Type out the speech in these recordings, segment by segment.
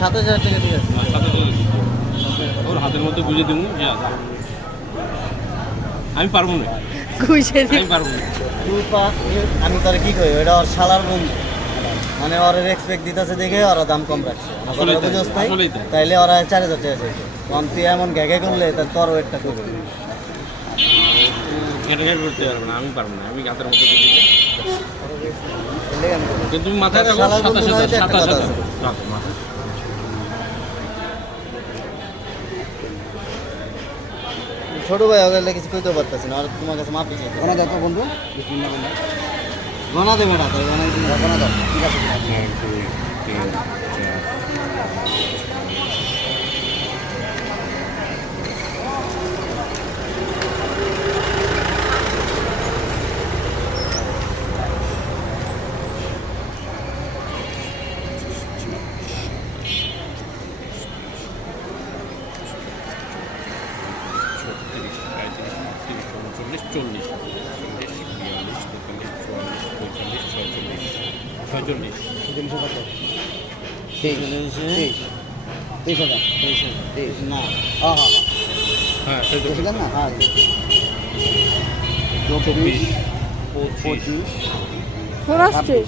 27,000 টাকা ঠিক আছে। 27,000 ওর হাতের মধ্যে বুঝে দেবো। হ্যাঁ আমি পারবো না, ঘুষে আমি পারবো না। আমি তোর কি কই, ওটা ওর শালার বন্ধু, মানে ওরা রেসপেক্ট দিতেছে দেখে ওরা দাম কম রাখছে। আসলেই তাই, বুঝোস তাই? আসলেই তাই। তাইলে ওরা 4,000 টাকা চাইছে। তখন তুই এমন গ্যাগে করলে তার তোর ওয়েটটা করবে। ঘেটে ঘেটে করতে পারবো না, আমি পারবো না, আমি হাতের মধ্যে বুঝে দিই। এটাই আমি বলি। কিন্তু তুমি মাথায় রাখো শালার বন্ধু 27,000, নয় তো একটা কথা 27,000 আছে। রাখো মাথায়। ছোট ভাই ওগুলো কিছু কইতে পারতেছি না, আর তোমার কাছে মাপি চাইতে। কোনা দাও তো বন্ধু, বিসমিল্লাহ বন্ধু। গনা দেবে না তো, গনা দিলে কোনা দাও, ঠিক আছে। 1 2 3 4 না। হ্যাঁ হ্যাঁ হ্যাঁ বুঝলেন না? হ্যাঁ 24 25 ফরাস্টে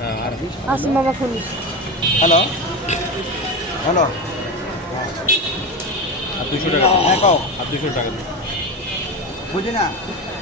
হ্যাঁ আর আসিম বাবা খুনি হ্যালো হ্যালো, আর 200 টাকা হ্যাঁ কও, আর 200 টাকা দিন। বুঝি না।